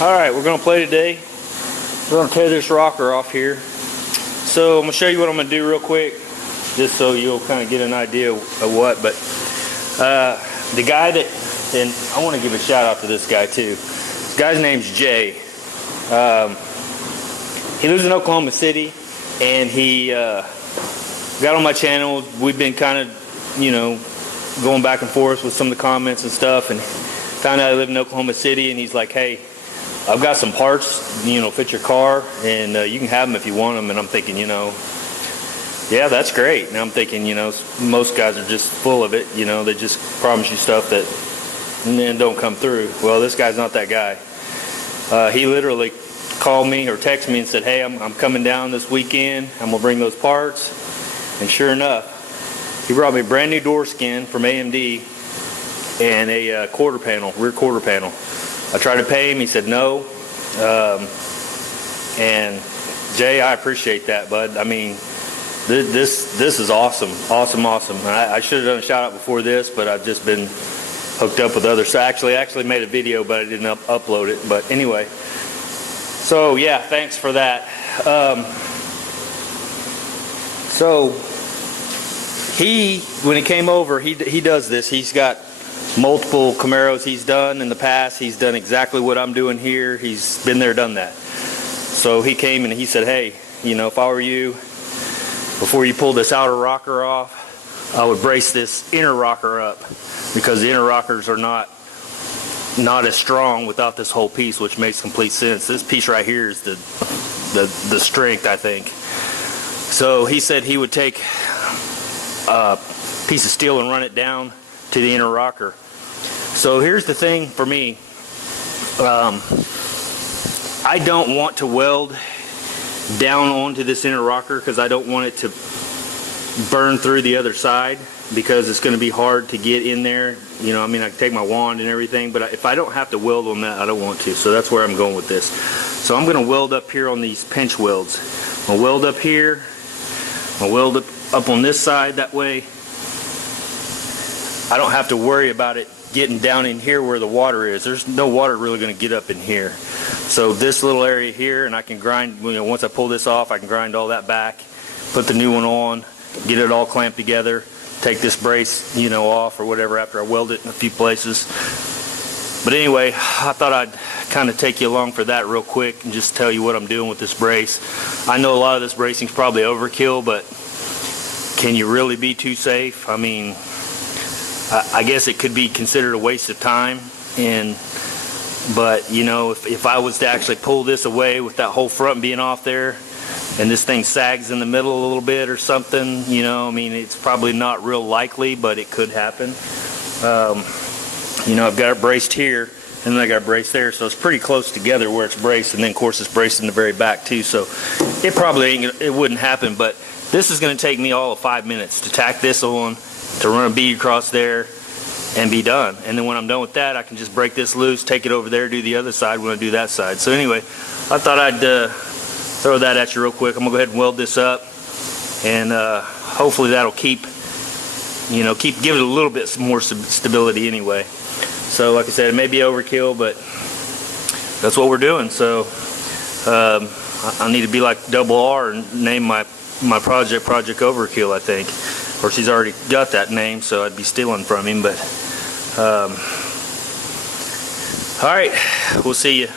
Alright, we're going to play today. We're going to tear this rocker off here. So I'm going to show you what I'm going to do real quick, just so you'll kind of get an idea of what. But the guy that, and I want to give a shout out to this guy too. This guy's name's Jay. He lives in Oklahoma City, and he got on my channel. We've been kind of, going back and forth with some of the comments and stuff, and found out I live in Oklahoma City, and he's like, hey, I've got some parts, fit your car, and you can have them if you want them. And I'm thinking, yeah, that's great. And I'm thinking, most guys are just full of it. They just promise you stuff that and then don't come through. Well, this guy's not that guy. He literally called me or texted me and said, hey, I'm coming down this weekend. I'm going to bring those parts. And sure enough, he brought me a brand new door skin from AMD and a rear quarter panel. I tried to pay him. He said no. And Jay, I appreciate that, bud. I mean, this is awesome. Awesome. I should have done a shout out before this, but I've just been hooked up with others. So I actually made a video, but I didn't upload it. But anyway, so yeah, thanks for that. So when he came over, he does this. He's got multiple Camaros he's done in the past. He's done exactly what I'm doing here. He's been there, done that. So he came and he said, hey, if I were you, before you pull this outer rocker off, I would brace this inner rocker up, because the inner rockers are not as strong without this whole piece, which makes complete sense. This piece right here is the strength, I think. So he said he would take a piece of steel and run it down to the inner rocker. So here's the thing for me. I don't want to weld down onto this inner rocker because I don't want it to burn through the other side, because it's going to be hard to get in there. I can take my wand and everything, but if I don't have to weld on that, I don't want to. So that's where I'm going with this. So I'm going to weld up here on these pinch welds. I'm going to weld up here. I'm going to weld up on this side. That way I don't have to worry about it getting down in here where the water is. There's no water really going to get up in here. So this little area here, and I can grind, once I pull this off, I can grind all that back, put the new one on, get it all clamped together, take this brace, off or whatever after I weld it in a few places. But anyway, I thought I'd kind of take you along for that real quick and just tell you what I'm doing with this brace. I know a lot of this bracing is probably overkill, but can you really be too safe? I mean, I guess it could be considered a waste of time, but if I was to actually pull this away with that whole front being off there, and this thing sags in the middle a little bit or something, it's probably not real likely, but it could happen. I've got it braced here, and then I got it braced there, so it's pretty close together where it's braced, and then of course it's braced in the very back too, so it wouldn't happen. But this is going to take me all of 5 minutes to tack this on, to run a bead across there, and be done. And then when I'm done with that, I can just break this loose, take it over there, do the other side when I do that side. So anyway, I thought I'd throw that at you real quick. I'm gonna go ahead and weld this up, and hopefully that'll keep give it a little bit more stability anyway. So like I said, it may be overkill, but that's what we're doing. So I need to be like Double R and name my project Overkill, I think. Of course, he's already got that name, so I'd be stealing from him. But all right, we'll see you.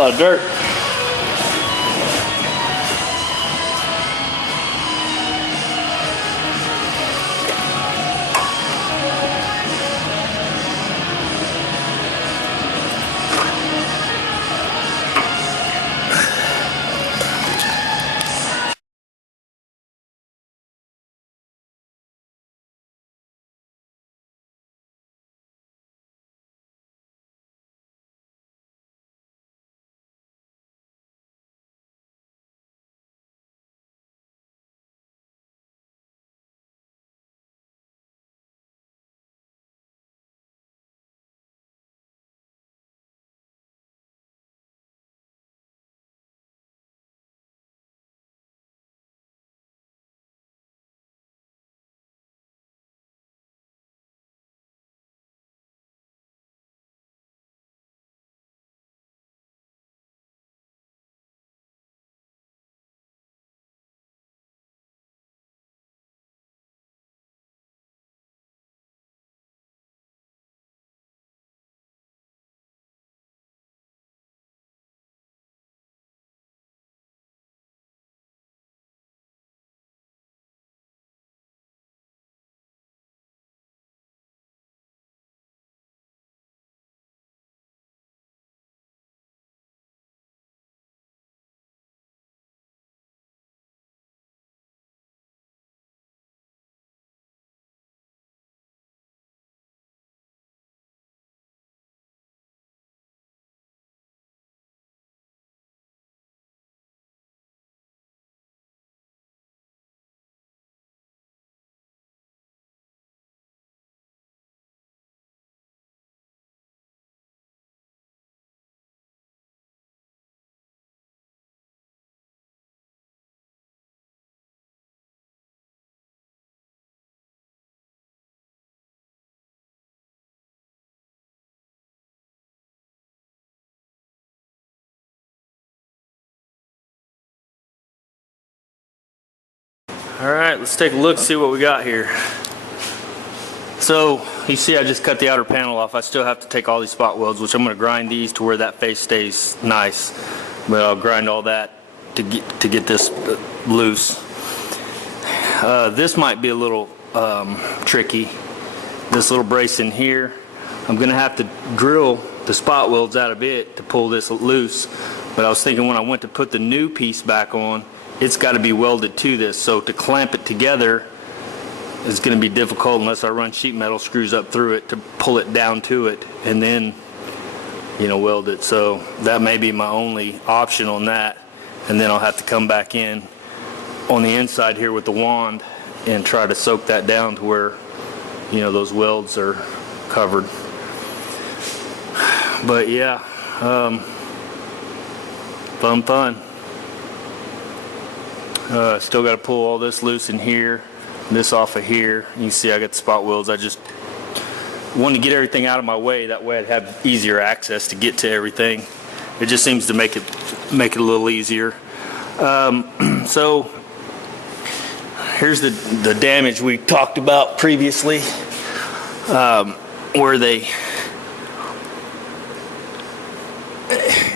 lot of dirt. All right, let's take a look, see what we got here. So you see I just cut the outer panel off. I still have to take all these spot welds, which I'm going to grind these to where that face stays nice. But I'll grind all that to get this loose. This might be a little tricky. This little brace in here, I'm going to have to drill the spot welds out of it to pull this loose. But I was thinking when I went to put the new piece back on, it's got to be welded to this, so to clamp it together is going to be difficult unless I run sheet metal screws up through it to pull it down to it and then, you know, weld it. So that may be my only option on that, and then I'll have to come back in on the inside here with the wand and try to soak that down to where, you know, those welds are covered. But yeah, fun. Still got to pull all this loose in here, this off of here. You can see I got the spot welds. I just wanted to get everything out of my way. That way I'd have easier access to get to everything. It just seems to make it a little easier. So here's the damage we talked about previously, where they,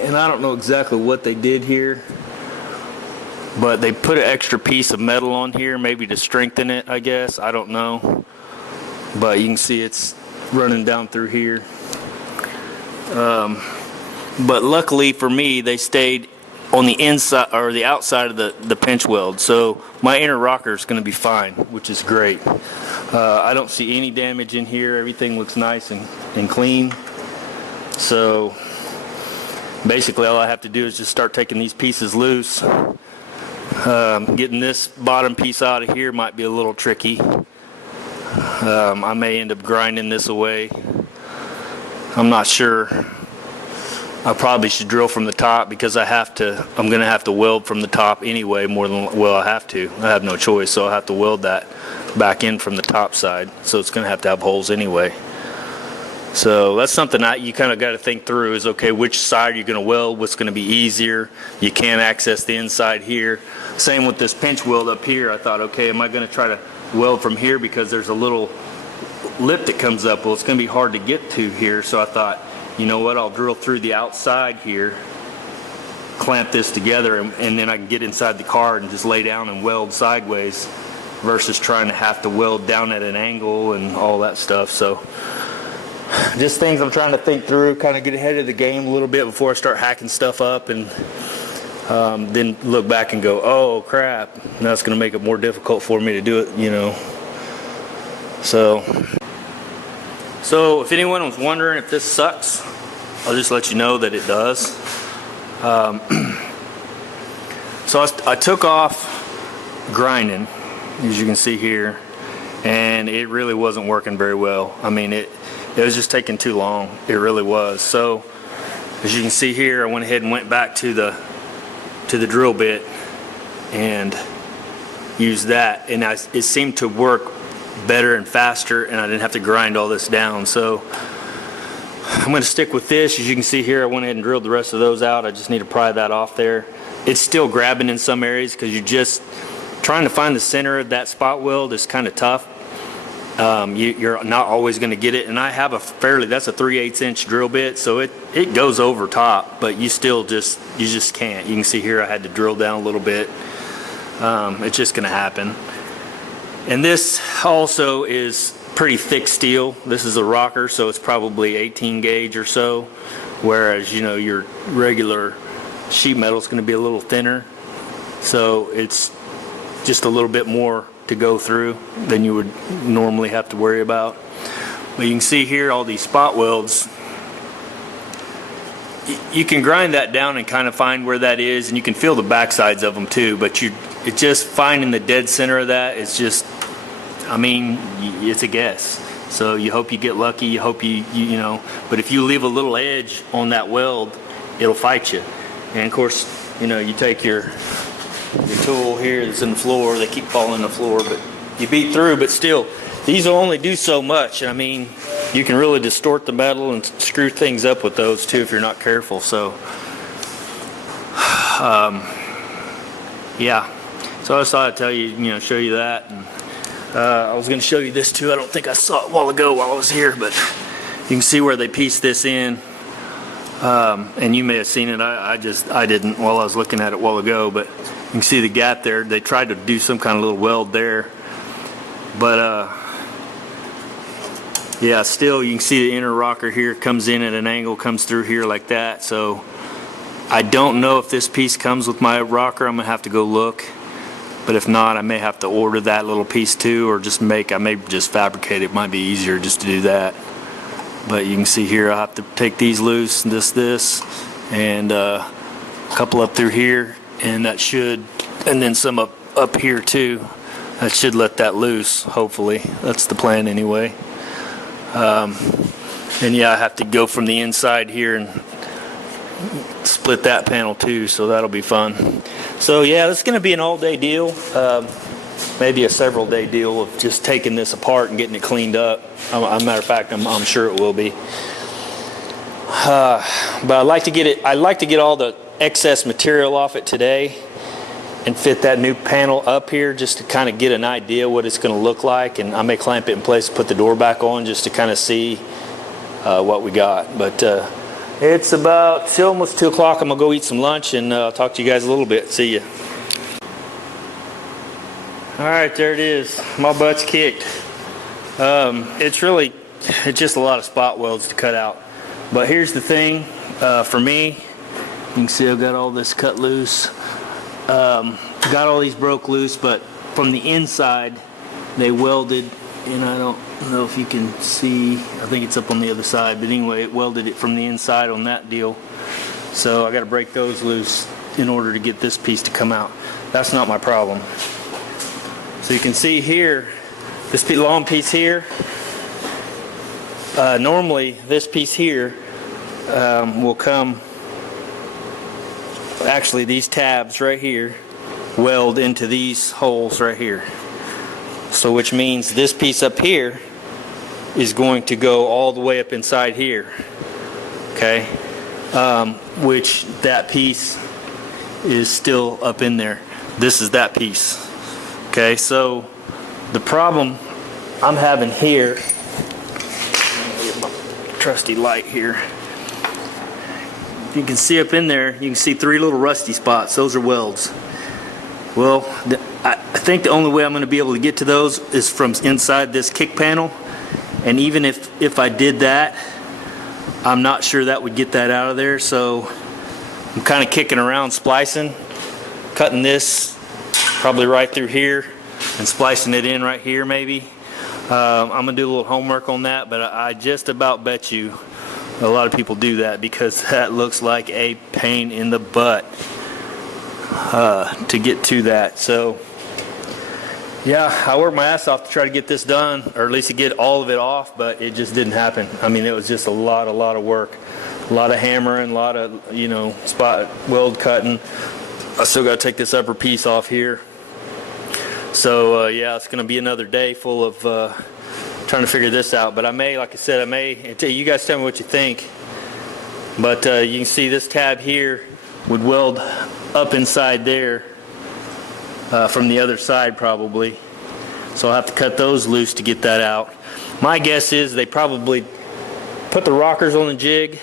and I don't know exactly what they did here, but they put an extra piece of metal on here, maybe to strengthen it, I guess. I don't know. But you can see it's running down through here. But luckily for me, they stayed on the inside or the outside of the pinch weld. So my inner rocker is going to be fine, which is great. I don't see any damage in here. Everything looks nice and clean. So basically all I have to do is just start taking these pieces loose. Getting this bottom piece out of here might be a little tricky. I may end up grinding this away. I'm not sure. I probably should drill from the top because I'm going to have to weld from the top anyway, I have to. I have no choice, so I'll have to weld that back in from the top side. So it's going to have holes anyway. So that's something you kind of got to think through is, okay, which side you're going to weld, what's going to be easier. You can't access the inside here. Same with this pinch weld up here. I thought, okay, am I going to try to weld from here because there's a little lip that comes up? Well, it's going to be hard to get to here. So I thought, you know what, I'll drill through the outside here clamp this together, and then I can get inside the car and just lay down and weld sideways versus trying to have to weld down at an angle and all that stuff. So just things I'm trying to think through, kind of get ahead of the game a little bit before I start hacking stuff up, and then look back and go, oh crap, that's going to make it more difficult for me to do it, you know. So if anyone was wondering if this sucks, I'll just let you know that it does. So I took off grinding, as you can see here, and it really wasn't working very well. I mean, it was just taking too long. It really was. So as you can see here, I went ahead and went back to the drill bit and used that, and it seemed to work better and faster, and I didn't have to grind all this down. So I'm going to stick with this. As you can see here, I went ahead and drilled the rest of those out. I just need to pry that off there. It's still grabbing in some areas because you're just trying to find the center of that spot weld is kind of tough. You're not always going to get it, and I have that's a 3/8 inch drill bit, so it goes over top, but you just can't. You can see here I had to drill down a little bit. It's just going to happen. And this also is pretty thick steel. This is a rocker, so it's probably 18 gauge or so, whereas, you know, your regular sheet metal is going to be a little thinner, so it's just a little bit more to go through than you would normally have to worry about. But you can see here all these spot welds. You can grind that down and kind of find where that is, and you can feel the back sides of them too, but it's just finding the dead center of that is just, I mean, it's a guess. So you hope you get lucky, you hope you know, but if you leave a little edge on that weld, it'll fight you. And of course, you know, you take your tool here that's in the floor, they keep falling on the floor, but you beat through. But still, these will only do so much. I mean, you can really distort the metal and screw things up with those too if you're not careful. So yeah, so I just thought I'd tell you, you know, show you that. And I was going to show you this too. I don't think I saw it a while ago while I was here, but you can see where they pieced this in. And you may have seen it. I didn't while I was looking at it a while ago, but you can see the gap there. They tried to do some kind of little weld there, but yeah, still you can see the inner rocker here comes in at an angle, comes through here like that. So I don't know if this piece comes with my rocker. I'm gonna have to go look, but if not, I may have to order that little piece too, or I may just fabricate it. Might be easier just to do that. But you can see here I have to take these loose, this, and a couple up through here, and that should, and then some up here too. That should let that loose, hopefully. That's the plan anyway. And yeah, I have to go from the inside here and split that panel too, so that'll be fun. So yeah, it's going to be an all-day deal. Maybe a several-day deal of just taking this apart and getting it cleaned up. As a matter of fact, I'm sure it will be. But I like to get all the excess material off it today and fit that new panel up here just to kind of get an idea what it's going to look like. And I may clamp it in place, put the door back on just to kind of see what we got. But it's about almost 2 o'clock. I'm going to go eat some lunch, and I'll talk to you guys a little bit. See ya. Alright, there it is. My butt's kicked. It's just a lot of spot welds to cut out. But here's the thing, for me, you can see I've got all this cut loose. Got all these broke loose, but from the inside they welded, and I don't know if you can see, I think it's up on the other side, but anyway, it welded it from the inside on that deal. So I got to break those loose in order to get this piece to come out. That's not my problem. So you can see here, this long piece here, normally this piece here will come, actually these tabs right here weld into these holes right here. So which means this piece up here is going to go all the way up inside here, okay? Which that piece is still up in there. This is that piece. Okay, so the problem I'm having here, get my trusty light here. if you can see up in there, you can see 3 little rusty spots. Those are welds. Well, I think the only way I'm going to be able to get to those is from inside this kick panel. And even if I did that, I'm not sure that would get that out of there. So I'm kind of kicking around splicing, cutting this probably right through here and splicing it in right here maybe. I'm going to do a little homework on that, but I just about bet you a lot of people do that because that looks like a pain in the butt to get to that. So yeah, I worked my ass off to try to get this done, or at least to get all of it off, but it just didn't happen. I mean, it was just a lot of work. A lot of hammering, a lot of, spot weld cutting. I still got to take this upper piece off here. So, yeah, it's going to be another day full of trying to figure this out. But I may, like I said, you guys tell me what you think. But you can see this tab here would weld up inside there. From the other side probably, so I'll have to cut those loose to get that out. My guess is they probably put the rockers on the jig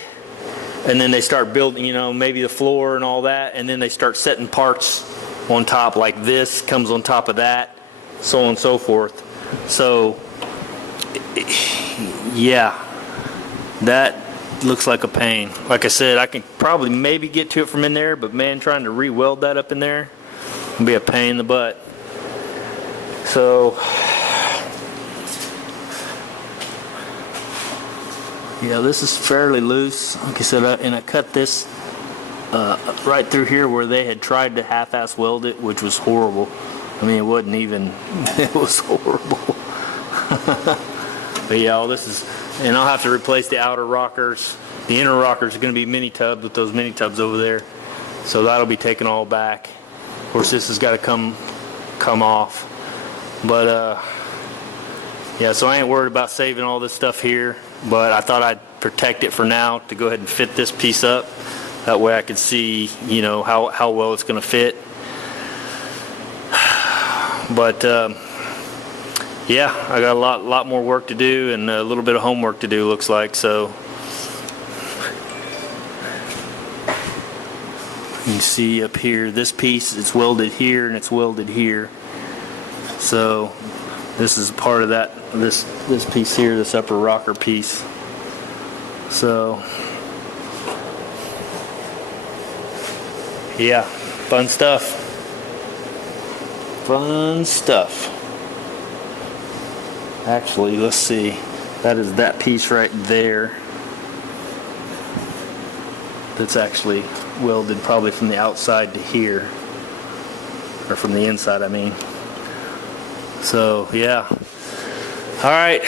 and then they start building, maybe the floor and all that, and then they start setting parts on top, like this comes on top of that, so on and so forth. So yeah, that looks like a pain. Like I said, I can probably maybe get to it from in there, but man, trying to re-weld that up in there can be a pain in the butt. So yeah, this is fairly loose. Like I said, and I cut this right through here where they had tried to half-ass weld it, which was horrible. I mean, it wasn't even, it was horrible. But yeah, all this is, and I'll have to replace the outer rockers. The inner rockers are going to be mini tubs with those mini tubs over there. So that'll be taken all back. Of course, this has got to come off. But yeah, so I ain't worried about saving all this stuff here, but I thought I'd protect it for now to go ahead and fit this piece up. That way I could see, how well it's going to fit. But yeah, I got a lot more work to do and a little bit of homework to do, looks like. So you can see up here, this piece, it's welded here and it's welded here. So this is part of that, this piece here, this upper rocker piece. So yeah, fun stuff. Fun stuff. Actually, let's see. That is that piece right there. That's actually welded probably from the outside to here, or from the inside, I mean. So yeah. All right.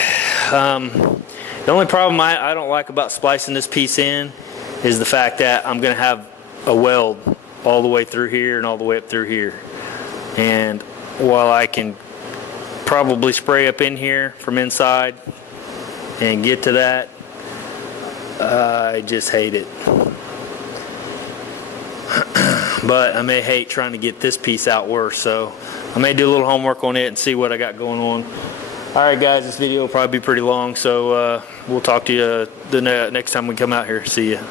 The only problem I don't like about splicing this piece in is the fact that I'm going to have a weld all the way through here and all the way up through here. And while I can probably spray up in here from inside and get to that, I just hate it. But I may hate trying to get this piece out worse, so I may do a little homework on it and see what I got going on. Alright guys, this video will probably be pretty long, so we'll talk to you the next time we come out here. See ya.